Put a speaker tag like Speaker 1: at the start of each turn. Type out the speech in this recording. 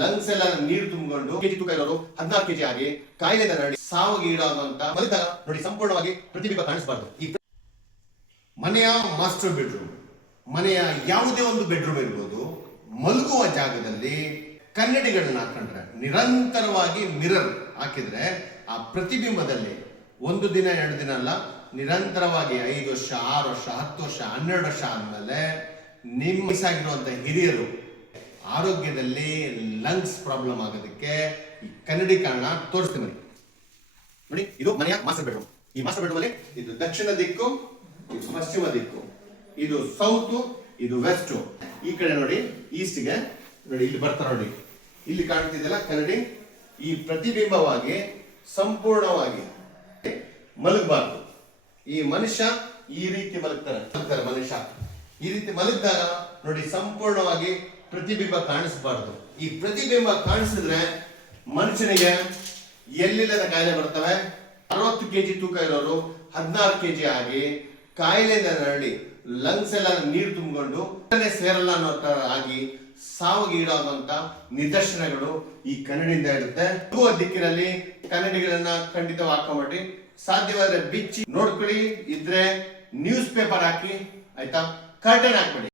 Speaker 1: Lungs ಎಲ್ಲ ನೀರು ತುಂಬಿಕೊಂಡು ಕೆಜಿ ತೂಕ ಇರೋರು ಹದಿನಾರು ಕೆಜಿ ಆಗಿ ಕಾಯಿಲೆ ನರಳಿ ಸಾವಿಗೆ ಈಡಾಗುವಂತ ಮಲಗಿದಾಗ ನೋಡಿ ಸಂಪೂರ್ಣವಾಗಿ ಪ್ರತಿಬಿಂಬ ಕಾಣಿಸಬಾರ್ದು. ಮನೆಯ ಮಾಸ್ಟರ್ ಬೆಡ್ರೂಮ್ ಮನೆಯ ಯಾವುದೇ ಒಂದು ಬೆಡ್ರೂಮ್ ಇರ್ಬೋದು. ಮಲಗುವ ಜಾಗದಲ್ಲಿ ಕನ್ನಡಿಗಳನ್ನ ಹಾಕೊಂಡ್ರೆ ನಿರಂತರವಾಗಿ ಮಿರರ್ ಹಾಕಿದ್ರೆ ಆ ಪ್ರತಿಬಿಂಬದಲ್ಲಿ ಒಂದು ದಿನ, ಎರಡು ದಿನ ಅಲ್ಲ, ನಿರಂತರವಾಗಿ ಐದು ವರ್ಷ, ಆರು ವರ್ಷ, ಹತ್ತು ವರ್ಷ, ಹನ್ನೆರಡು ವರ್ಷ ಆದ್ಮೇಲೆ ನಿಮ್ಮ ವಯಸ್ಸಾಗಿರುವಂತ ಹಿರಿಯರು ಆರೋಗ್ಯದಲ್ಲಿ ಲಂಗ್ಸ್ ಪ್ರಾಬ್ಲಮ್ ಆಗೋದಕ್ಕೆ ಈ ಕನ್ನಡೀಕರಣ ತೋರಿಸ್ತೀನಿ ಬನ್ನಿ. ನೋಡಿ ಇದು ಮನೆಯ ಮಾಸ್ಟರ್ ಬೆಡ್ರೂಮ್ ಈ ಮಾಸ್ಟರ್ ಬೆಡ್ರೂಮ್ ಅಲ್ಲಿ ಇದು ದಕ್ಷಿಣ ದಿಕ್ಕು, ಇದು ಪಶ್ಚಿಮ ದಿಕ್ಕು, ಇದು ಸೌತ್ ಇದು ವೆಸ್ಟ್ ಈ ಕಡೆ ನೋಡಿ ಈಸ್ಟ್ಗೆ ನೋಡಿ, ಇಲ್ಲಿ ಬರ್ತಾರೆ ನೋಡಿ. ಇಲ್ಲಿ ಕಾಣ್ತಿದೆಯಲ್ಲ ಕನ್ನಡಿ, ಈ ಪ್ರತಿಬಿಂಬವಾಗಿ ಸಂಪೂರ್ಣವಾಗಿ ಮಲಗಬಾರ್ದು. ಈ ಮನುಷ್ಯ ಈ ರೀತಿ ಮಲಗ್ತಾರೆ ಮನುಷ್ಯ. ಈ ರೀತಿ ಮಲಗಿದಾಗ ನೋಡಿ, ಸಂಪೂರ್ಣವಾಗಿ ಪ್ರತಿಬಿಂಬ ಕಾಣಿಸಬಾರ್ದು. ಈ ಪ್ರತಿಬಿಂಬ ಕಾಣಿಸಿದ್ರೆ ಮನುಷ್ಯನಿಗೆ ಎಲ್ಲಿಲ್ಲದ ಕಾಯಿಲೆ ಬರ್ತವೆ? ಅರವತ್ತು ಕೆ ಜಿ ತೂಕ ಇರೋರು ಹದಿನಾರು ಕೆ ಜಿ ಆಗಿ ಕಾಯಿಲೆಯಿಂದ ನರಳಿ ಲಂಗ್ಸ್ ಎಲ್ಲ ನೀರು ತುಂಬಿಕೊಂಡು ಸೇರಲ್ಲ ಅನ್ನೋ ತರ ಆಗಿ ಸಾವುಗೀಡಾಗುವಂತ ನಿದರ್ಶನಗಳು ಈ ಕನ್ನಡಿಯಿಂದ ಇರುತ್ತೆ. ದಿಕ್ಕಿನಲ್ಲಿ ಕನ್ನಡಿಗಳನ್ನ ಖಂಡಿತ ಹಾಕೊಂಬಿಟ್ಟು ಸಾಧ್ಯವಾದ್ರೆ ಬಿಚ್ಚಿ ನೋಡ್ಕೊಳ್ಳಿ, ಇದ್ರೆ ನ್ಯೂಸ್ ಪೇಪರ್ ಹಾಕಿ, ಆಯ್ತಾ? ಕರ್ಟನ್ ಹಾಕ್ಬಿಡಿ.